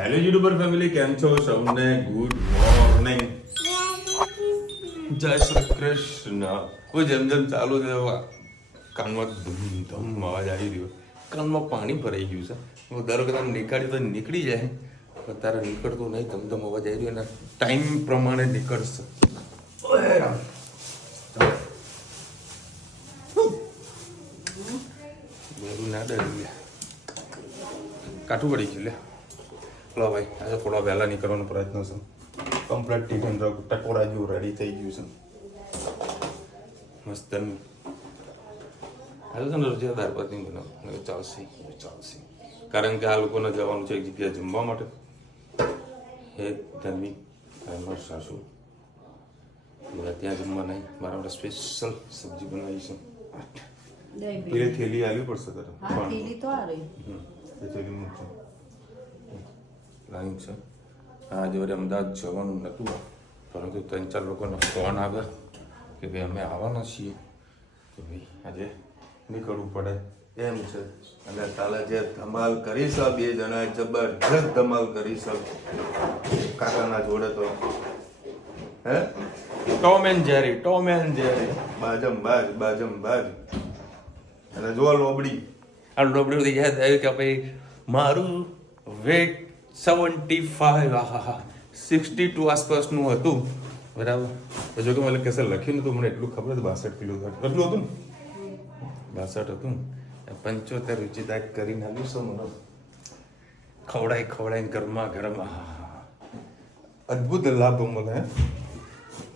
Hello YouTuber family, કેમ છો? સૌને ગુડ મોર્નિંગ, જય શ્રી કૃષ્ણ. કોઈ જેમ જેમ ચાલુ છે કાનમાં ધૂમ અવાજ આવી રહ્યો, કાનમાં પાણી ભરાઈ ગયું છે. હું દર વખતે નીકાળ્યું તો નીકળી જાય, પણ તારે નીકળતું નહીં. ધમધમ અવાજ આવી રહ્યો, એના ટાઈમ પ્રમાણે નીકળશે. ઓય રામ, મેરું ના ડરી કાઠું પડી ગયું લે. લો ભાઈ, આજે થોડા વહેલા નીકળવાનો પ્રયત્ન છે. કમ્પ્લીટ ટિફિન ટકોરા જેવું રેડી થઈ ગયું છે મસ્ત. આજે છે ને રોજે દાળ ભાત નહીં બનાવું, ચાલશે. કારણ કે આ લોકોને જવાનું છે એક જગ્યાએ જમવા માટે. હે ધર્મી મારા સાસુ બધા ત્યાં જમવા નહીં, મારા માટે સ્પેશિયલ સબ્જી બનાવી છે. પેલી થેલી આવી પડશે તારે. થેલી તો આ રહી લાઈન છે. આજે વડે અમદાવાદ જવાનું નહોતું, પરંતુ 3-4 લોકોનો ફોન આવ્યા કે ભાઈ અમે આવવાના છીએ, તો ભાઈ આજે નીકળવું પડે એમ છે. અને કાલે જે ધમાલ કરી છે બે જણાએ, જબરજસ્ત ધમાલ કરી છે કાકાના જોડે. તો હે ટોમ એન્ડ જેરી, બાજમ બાજ. અને જો લોબડી યાદ આવ્યું કે ભાઈ મારું વેટ 75, 62 આસપાસનું હતું, બરાબર. જો કે મને કશે લખ્યું નતું, મને એટલું ખબર હતું 62 કિલો એટલું હતું ને, 62 હતું. 75 રુચિદાયક કરીને આવ્યું છે મને, ખવડાઈને ગરમા અદ્ભુત લાભ મળે.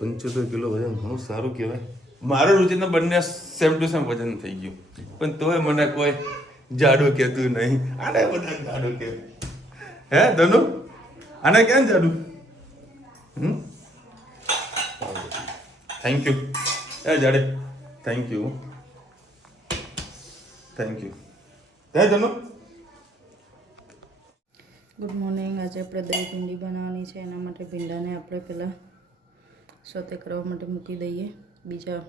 75 કિલો વજન ઘણું સારું કહેવાય. મારું રુચિના બંને સેમ ટુ સેમ વજન થઈ ગયું, પણ તોય મને કોઈ જાડું કહેતું નહીં. આને બધા જાડું કે હે ધનુ, આને કેમ જાડું? થેન્ક યુ એ જાડે, thank you. Hey Dhanu, good morning. આજે આપણે દહીં ભીંડી બનાવવાની છે. એના માટે ભીંડાને આપણે પહેલાં સોતે કરવા માટે મૂકી દઈએ બીજા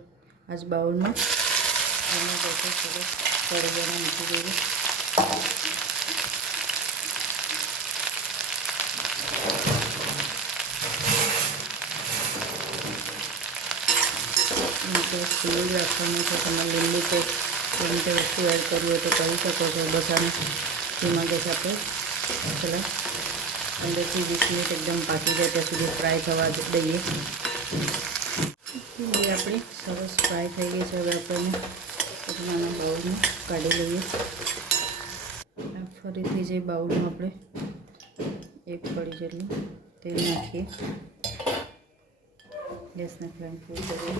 આજ બાઉલમાં. એમાં જશે સરસ કઢીને મૂકી દઈએ. ફૂલ રાખવાનું છે. તમે લીંબુ કે કોઈ રીતે વસ્તુ એડ કરવી હોય તો કરી શકો છો. બસ આને ધીમા ગેસ આપણે પહેલાં 15 થી 20 મિનિટ એકદમ પાકી જાય ત્યાં સુધી ફ્રાય થવા દઈએ. એ આપણી સરસ ફ્રાય થઈ ગઈ છે. હવે આપણને નાના બાઉલમાં કાઢી લઈએ. ફરીથી જે બાઉલમાં આપણે 1 કળી જેટલું તેલ નાખીએ. ગેસને ફ્લેમ ફૂલ કરીએ.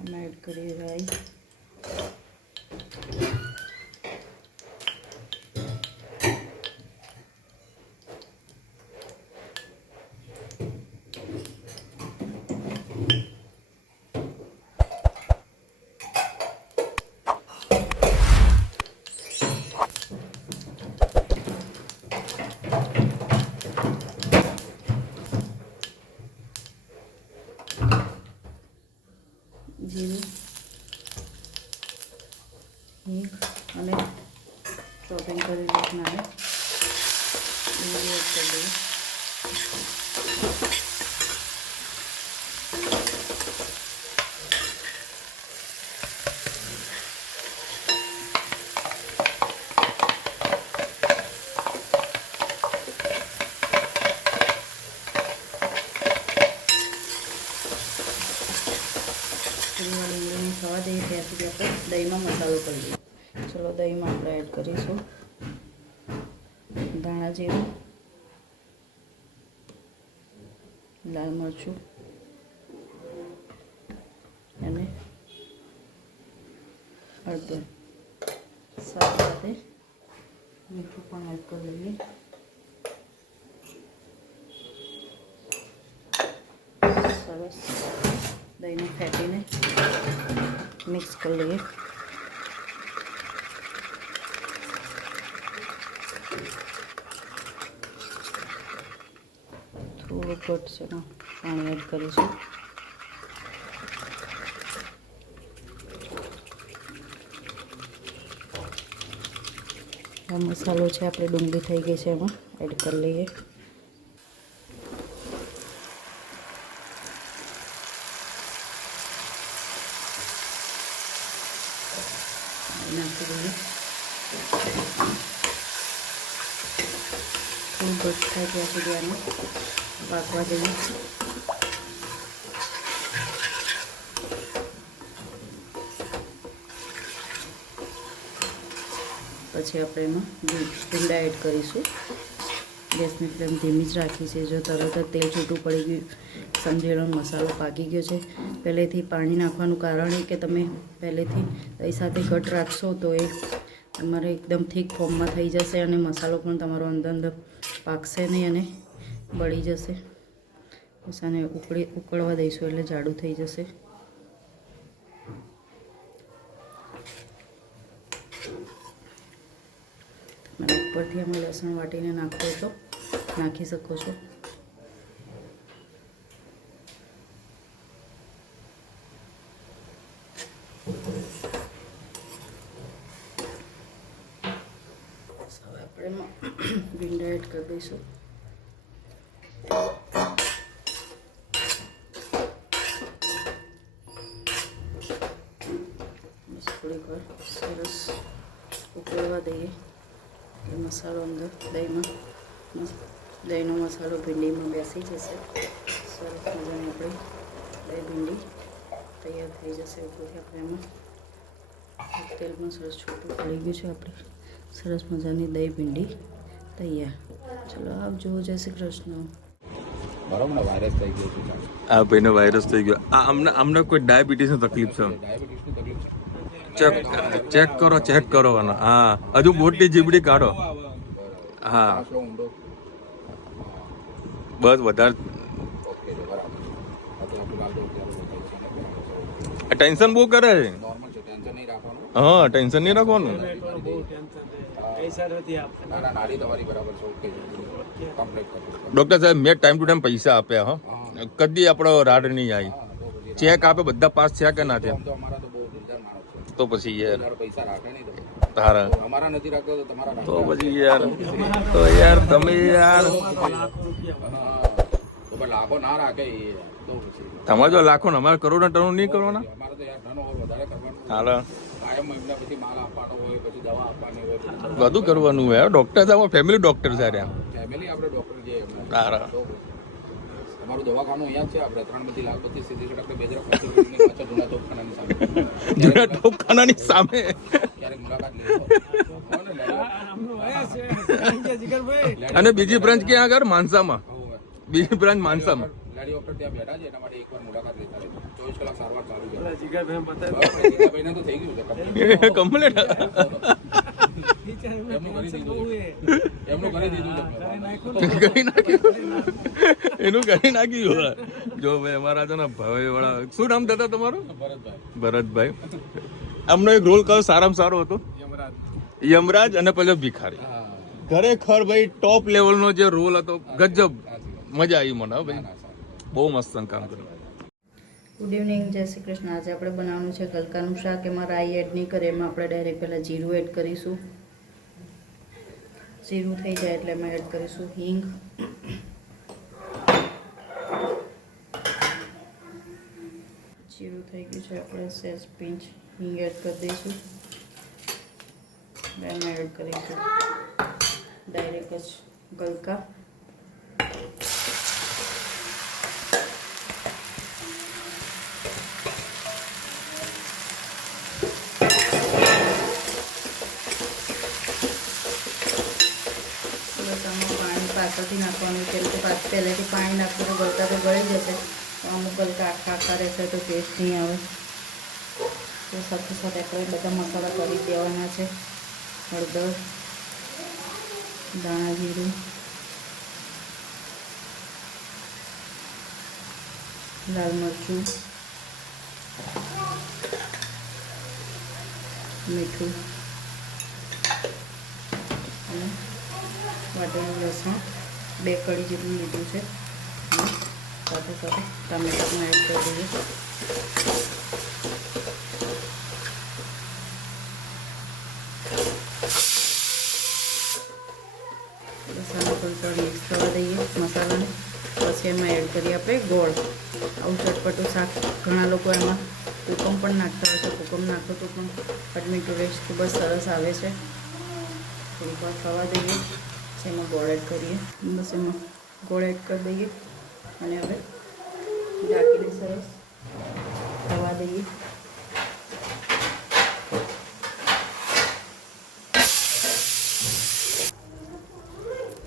એમાં એડ કરીએ રાઈ. જીરું, હિંગ અને ચોપિંગ કરેલી નાને ડુંગળી એડ કરી દઈએ. ડુંગળીને થવા દઈએ ત્યાં સુધી આપણે દહીંમાં મસાલો કરી દઈએ. ચલો દહીંમાં આપણે એડ કરીશું ધાણા જીરું, લાલ મરચું અને હળદર. સાથે મીઠું પણ એડ કરી લઈએ. સરસ દહીંને ફેટીને મિક્સ કરી લઈએ. થોડું ઘટ છે પાણી એડ કરીશું. આ મસાલો છે, આપણે ડુંગળી થઈ ગઈ છે એમાં એડ કરી લઈએ. નાખી દઈએ. થોડું ઘટ થાય ત્યાં સુધી આને પાકવા દઈએ. પછી આપણે એમાં ભીંડા એડ કરીશું. ગેસની ફ્લેમ ધીમી જ રાખી છે. જો તરત જ તેલ છૂટું પડી ગયું સમજી લો મસાલો પાકી ગયો છે. પહેલેથી પાણી નાખવાનું કારણ એ કે તમે પહેલેથી દહીં સાથે ઘટ રાખશો તો એ તમારે એકદમ થીક ફોર્મમાં થઈ જશે અને મસાલો પણ તમારો અંદર પાકશે નહીં અને બળી જશે. બસ આને ઉકળવા દઈશું એટલે જાડું થઈ જશે. ઉપરથી અમે લસણ વાટીને નાખવો તો નાખી શકો છો. હવે આપણે એમાં ભીંડા એડ કરી દઈશું. થોડીક વાર સરસ ઉકળવા દઈએ. મસાલો અંદર દહીંનો મસાલો ભીંડીમાં બેસી જશે. સરસ મજાની આપણી દહીં ભીંડી તૈયાર થઈ જશે. ઉપરથી આપણે એમાં તેલ પણ સરસ છૂટું પડી ગયું છે. આપણે સરસ મજાની દહીં ભીંડી તૈયાર. ચલો આવજો. જય શ્રી કૃષ્ણ. બરાબર ને વાયરસ થઈ ગયો છે. આ ભાઈને વાયરસ થઈ ગયો. આમને કોઈ ડાયાબિટીસની તકલીફ છે? ડાયાબિટીસની તકલીફ છે. ચેક કરો આનો. હા, હજુ મોટી જીબડી કાઢો. હા, બસ વધારે ટેન્શન બહુ કરે છે. હા, ટેન્શન નહીં રાખવાનું. ડોક્ટર સાહેબ મેં ટાઈમ ટુ ટાઈમ પૈસા આપ્યા. હા, કદી આપણો રાડ નહીં આવી. ચેક આપે બધા પાસ થયા કે ના થયા? તો પછી યાર પૈસા રાખે નહીં તારા અમારા નથી રાખતો તો તમારા તો પછી યાર તમે યાર લાખો ના રાખે તો પછી તમારે જો લાખો ને અમારે કરોડ ટર્ન નહીં કરવાના. અમારે તો યાર ટર્નઓવર વધારે કરવાનું. હાલો કાયમ મહિના પછી માલ આપવાનો હોય, પછી દવા આપવાની હોય, બધું કરવાનું હોય. ડોક્ટર છે ફેમિલી ડોક્ટર છે. ફેમિલી આપણે ડોક્ટર જે તારા અમારું દવાખાનું અહીંયા છે. આપણે 3 લાખ 32 આપણે બેજરા જૂના તોપખાનાની સામે જૂના તોપખાનાની સામે ક્યારેક મુલાકાત લેજો. અને બીજી બ્રાન્ચ ક્યાં આગળ? માનસામાં. બીજી બ્રાન્ચ માનસામાં. લેડી ડોક્ટર ત્યાં બેઠા છે. એના માટે એકવાર મુલાકાત લેતા રહેજો. 24 કલાક સારવાર ચાલુ છે. જીગરભાઈને તો થઈ ગયું છે કમ્પ્લીટ. એનું કરી નાખ્યું. જો ભાઈ અમારા છે ને ભાઈ વાળા, શું નામ થતા તમારું? ભરતભાઈ. આમનો એક રોલ કયો સારામાં સારો હતો? યમરાજ અને પછી ભિખારી. ખરેખર ભાઈ ટોપ લેવલનો જે રોલ હતો, ગજબ મજા આવી મને. ભાઈ બહુ મસ્ત કામ કર્યું. ગુડ ઇવનિંગ, જય શ્રી કૃષ્ણ. આજે આપણે બનાવવાનું છે ગલકાનું શાક. એમાં રાઈ એડ નહીં કરીએ, એમાં આપણે ડાયરેક્ટ પહેલાં જીરું એડ કરીશું. જીરું થઈ જાય એટલે એમાં એડ કરીશું હિંગ, જીરું થઈ ગયું છે. આપણે સહેજ પિંચ હિંગ એડ કરી દઈશું. એમાં એડ કરીશું ડાયરેક્ટ જ ગલકા. પાછળથી નાખવાનું, કેમ કે પહેલેથી પાણી નાખવું તો ગલકા તો ગળી જશે. અમુક ગલકા આખા રહેશે તો ટેસ્ટ નહીં આવે. તો સાથે સાથે આપણે બધા મસાલા કરી દેવાના છે. હળદર, ધાણા જીરું, લાલ મરચું, મીઠું અને વાટેલું લસણ 2 કળી જેટલું લીધું છે. સાથે સાથે ટામેટા પણ એડ કરી દઈએ. એમાં એડ કરીએ આપણે ગોળ. આવું ચટપટું શાક ઘણા લોકો એમાં કોકમ પણ નાખતા હોય છે. કોકમ નાખો તો પણ ખટમીઠું ટેસ્ટ ખૂબ જ સરસ આવે છે. થોડીક વાર થવા દઈએ, એમાં ગોળ એડ કરીએ. બસ એમાં ગોળ એડ કરી દઈએ અને હવે ઢાંકીને સરસ થવા દઈએ.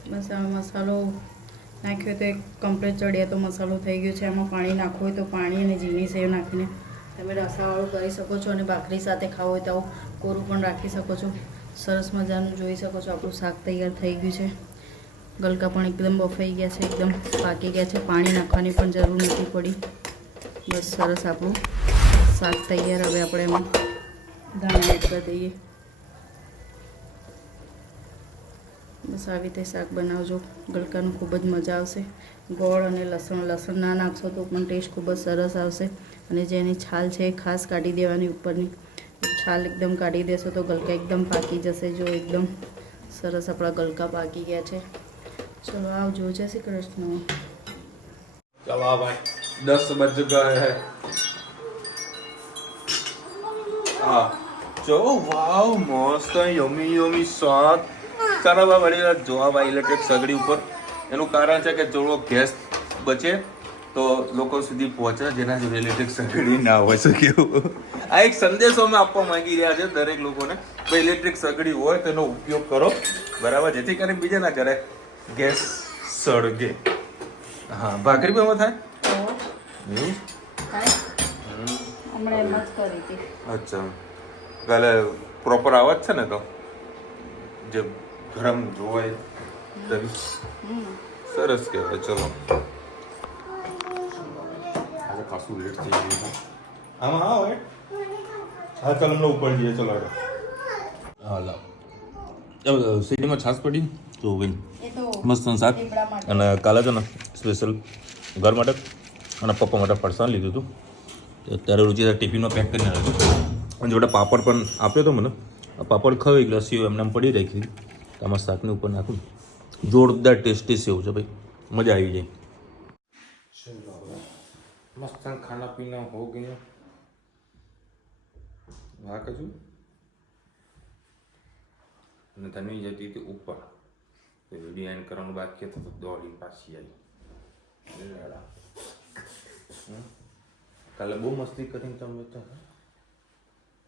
બસ આ મસાલો નાખ્યો તો એક કમ્પ્લીટ ચડિયાતો મસાલો થઈ ગયો છે. એમાં પાણી નાખવું હોય તો પાણી અને ઝીણી સેવ નાખીને તમે રસાવાળું કરી શકો છો અને ભાખરી સાથે ખાવું હોય તો આવું કોરું પણ રાખી શકો છો. સરસ મજાનું જોઈ શકો છો આપણું શાક તૈયાર થઈ ગયું છે. ગલકા પણ એકદમ બફાઈ ગયા છે, એકદમ પાકી ગયા છે. પાણી નાખવાની પણ જરૂર નથી પડી. બસ સરસ આપણું શાક તૈયાર. હવે આપણે એમાં ધાણા એડ કરી દઈએ. બસ આવી રીતે શાક બનાવજો, ગલકાનું ખૂબ જ મજા આવશે. ગોળ અને લસણ ના નાખશો તો પણ ટેસ્ટ ખૂબ જ સરસ આવશે. અને જેની છાલ છે એ ખાસ કાઢી દેવાની, ઉપરની છાલ એકદમ કાઢી દેશો તો ગલકા એકદમ પાકી જશે. જો એકદમ સરસ આપણા ગલકા પાકી ગયા છે. ચલો આવજો, જય શ્રી કૃષ્ણ. चलो भाई 10 बज गए हैं. हाँ जो वाव मस्त यमी यमी स्वाद. ચાલો ભાઈ વળી જોવા ભાઈ ઇલેક્ટ્રિક સગડી ઉપર. એનું કારણ છે કે થોડો ગેસ બચે તો લોકો સુધી પહોંચે જેના જોડે ઇલેક્ટ્રિક સગડી ના હોય શકે. આ એક સંદેશો અમે આપવા માંગી રહ્યા છે દરેક લોકોને. ભાઈ ઇલેક્ટ્રિક સગડી હોય તેનો ઉપયોગ કરો, બરાબર, જેથી કરીને બીજાના ઘરે ગેસ સળગે. હા ભાખરી પણ એમાં થાય. હમણાં એમ જ કરી હતી. અચ્છા, કાલે પ્રોપર આવત છે ને તો જે ગરમ જોવાય સરસ કહેવાય. ચલો આજે ખાસું લેટ થઈ ગયું. આમાં હા હોય હા ચાલ હમણાં ઉપર જઈએ. ચલો હા લાવ સિટીમાં છાસ પડી તો ભાઈ મસ્ત શાક. અને કાલે છે ને સ્પેશિયલ ઘર માટે અને પપ્પા માટે ફરસાણ લીધું હતું. અત્યારે રુચિ ટિફિનમાં પેક કરીને રાખ્યું. અને જોડે પાપડ પણ આપ્યો હતો મને. પાપડ ખાવી લસ્સી એમને એમ પડી રાખી. આમાં શાકની ઉપર નાખું. જોરદાર ટેસ્ટી સેવ છે ભાઈ, મજા આવી જાય. મસ્ત ખાના પીના હો ગયા. વાહ કજુ અને ધનવી જતી હતી ઉપર. વિડીયો એન્ડ કરવાનું બાકી હતું તો દોડી પાછી આવી. કાલે બહુ મસ્તી કરીને તમે તો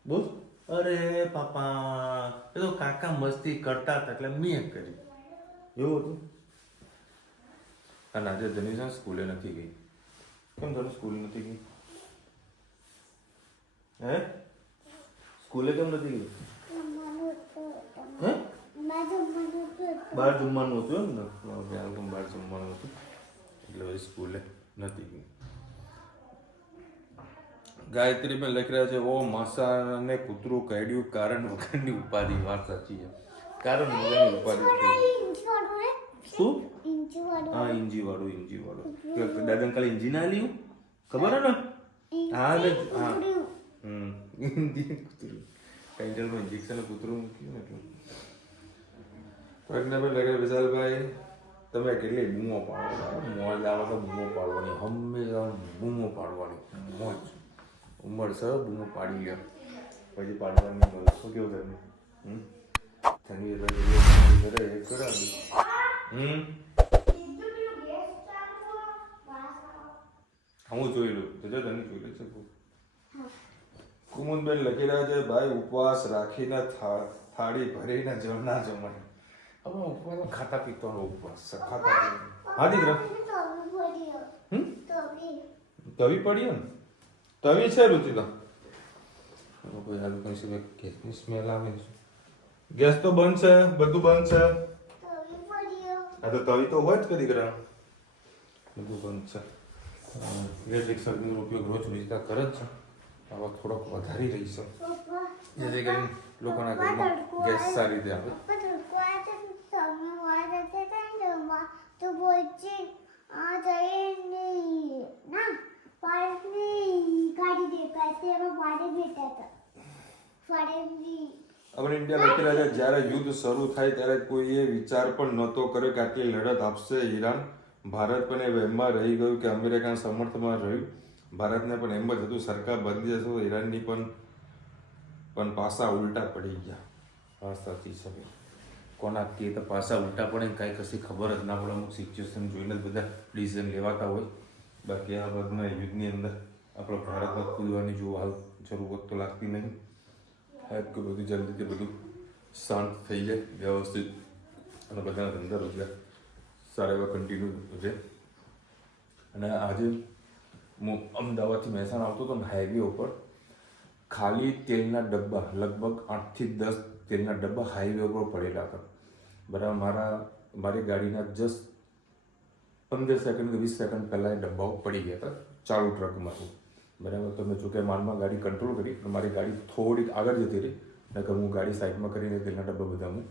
બોલ. અરે પાપા એ તો કાકા મસ્તી કરતા હતા એટલે મેં કરી. એવું હતું. અને આજે ધનીષા સ્કૂલે નથી ગઈ. કેમ ધનુ સ્કૂલે નથી ગઈ? હે સ્કૂલે કેમ નથી ગઈ? હે બહાર જમવાનું હતું એમ ને? બહાર જમવાનું હતું એટલે સ્કૂલે નથી ગઈ. ગાયત્રી પણ લખી રહ્યા છે ઓ માસાને કૂતરું કાઢ્યું કારણ વગરની ઉપાધિ. વાત સાચી છે, કારણ વગરની ઉપાધિ. શું? હા ઇંજી વાળું દાદા કાલે ઇંજી ના લ્યું ખબર હે ને? હા હા કૂતરું પેન્ટલમાં ઇન્જેક્શન કૂતરું મૂક્યું ને એટલું. પ્રજ્ઞાભાઈ લગે વિશાલભાઈ તમે કેટલી બૂમો પાડો. મોજ આવે તો બૂમો પાડવાની, હંમેશા બૂમો પાડવાની મોજ. ઉંમર સર બૂમો પાડી લ્યો પછી પાડવાની મળે. શું કેવું તમને? ઠંડી કરે એ કરાવી. હું જોઈ લઉં તો જો તને જોઈ લઈ શકું. કુમુદબેન લખી રહ્યા છે ભાઈ ઉપવાસ રાખીને થાળી ભરીને જમના જમણ. હવે ઉપવાસ ખાતા પીતાનો ઉપવાસ ખાતા. હા દીકરા તવી પડી ને તવી છે રુચિતા. કોઈ હાલ કઈ ગેસની સ્મેલ આવે છે. ગેસ તો બંધ છે, બધું બંધ છે. હા તો તવી તો હોય જ કે દીકરા. બધું બંધ છે. ઇલેક્ટ્રિક સર્કિટનો ઉપયોગ રોજ રુચિતા કરે જ છે. આવા થોડોક વધારી રહી છે જેથી કરીને લોકોના ઘરમાં ગેસ સારી રીતે આવે. તો બોલছে ના પાણી ગાડી દેખાય એમાં પાણી ભેટાતા ફાડેલી. આપણે ઇન્ડિયા લખી રહ્યા છે જ્યારે યુદ્ધ શરૂ થાય ત્યારે કોઈએ વિચાર પણ નહોતો કર્યો કે આટલી લડત આપશે ઈરાન ભારત પણ એ વહેમમાં રહી ગયું કે અમેરિકાના સમર્થનમાં રહ્યું. ભારતને પણ એમ જ હતું સરકાર બદલી જશે તો ઈરાનની પણ પાસા ઉલટા પડી ગયા. હા સાચી છે ભાઈ. કોના કે તો પાસા ઉલટા પડે ને કાંઈ કશી ખબર જ ના પડે. અમુક સિચ્યુએશન જોઈને જ બધા ડિસિઝન લેવાતા હોય. બાકી આ બધના યુદ્ધની અંદર આપણો ભારતમાં કૂદવાની જો હાલ જરૂરત તો લાગતી નહીં. કે બધું જલ્દીથી બધું શાંત થઈ જાય વ્યવસ્થિત અને બધાના ધંધા રોજગાર સારા એવા કન્ટિન્યુ રહે. અને આજે હું અમદાવાદથી મહેસાણા આવતો હતો ને હાઈવે ઉપર ખાલી તેલના ડબ્બા લગભગ 8 થી 10 તેલના ડબ્બા હાઈવે ઉપર પડેલા હતા. બરાબર મારી ગાડીના જસ્ટ 15 સેકન્ડ કે 20 સેકન્ડ પહેલાં એ ડબ્બાઓ પડી ગયા હતા ચાલુ ટ્રકમાં. બરાબર તો મેં જોકે માનમાં ગાડી કંટ્રોલ કરી પણ મારી ગાડી થોડીક આગળ જતી રહી. નકર હું ગાડી સાઈડમાં કરીને તેલના ડબ્બા બધા હું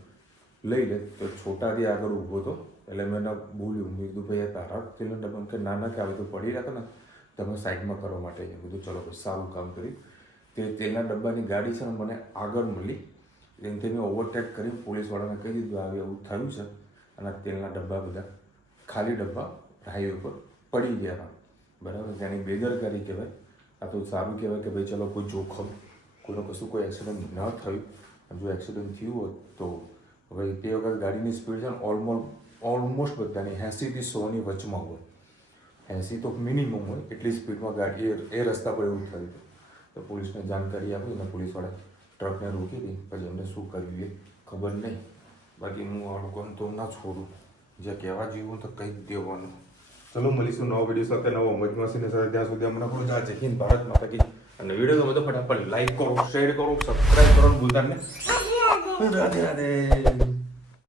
લઈ લે. તો છોટાથી આગળ ઊભો હતો એટલે મેં એને બોલ્યું. મેં કીધું ભાઈ તારા તેલના ડબ્બા કે ના કે આવી તો પડી રહ્યા હતા ને તમે સાઈડમાં કરવા માટે કીધું ચલો ભાઈ સારું કામ કર્યું. તે તેલના ડબ્બાની ગાડી છે ને મને આગળ મળી. એનાથી મેં ઓવરટેક કરી પોલીસવાળાને કહી દીધું આવી એવું થયું છે અને તેલના ડબ્બા બધા ખાલી ડબ્બા હાઈવે ઉપર પડી ગયા હતા. બરાબર ત્યાંની બેદરકારી કહેવાય. આ તો સારું કહેવાય કે ભાઈ ચલો કોઈ જોખમ કોઈનો કશું કોઈ એક્સિડન્ટ ન થયું. જો એક્સિડન્ટ થયું હોત તો હવે તે વખત ગાડીની સ્પીડ છે ને ઓલમોસ્ટ બધાની 80 થી 100ની વચમાં હોય. 80 તો મિનિમમ હોય એટલી સ્પીડમાં ગાડી એ રસ્તા પર એવું થયું હતું. તો પોલીસને જાણકારી આપી અને પોલીસવાળા ટ્રકને રોકી હતી. પછી એમને શું કર્યું એ ખબર નહીં. બાકી હું આ લોકોને તો ના છોડું. જે કહેવા જેવું તો કહી જ દેવાનું. ચલો મળીશું નવો વિડીયો સાથે નવો મજમાસીને સાથે. ત્યાં સુધી હમણાં પણ જય હિન્દ ભારત માતા કી. અને વિડીયો ગમે તો ફટાફટ લાઈક કરો, શેર કરો, સબસ્ક્રાઈબ કરો ભૂલતા નહીં. રાધે રાધે.